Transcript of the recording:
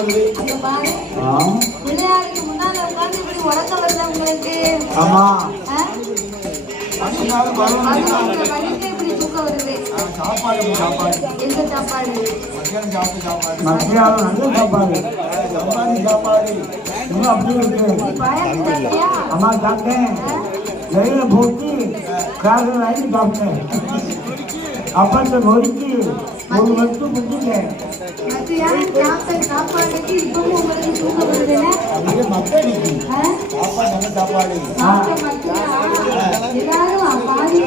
வருது. பிள்ளையாருக்கு முன்னால உட்கார்ந்து இப்படி உடக்க வருது உங்களுக்கு. ஆமா. இப்படி தூக்கம் வருது. சாப்பாடு எந்த சாப்பாடு? மத்தியானம் நல்ல சாப்பாடு. சாப்பாடு இன்னும் அப்படி இருக்கு. அம்மா சாப்பிட்டேன். வெயில போட்டு காலையில் வாங்கி சாப்பிட்டேன். அப்பத்தை நொறுக்கி ஒரு வருஷம் முடிச்சுட்டேன். சாப்பாடுக்கு இப்பவும் உங்களுக்கு தூக்கம் வருதுன்னா சாப்பாடு நல்ல சாப்பாடு. எல்லாரும் பாதி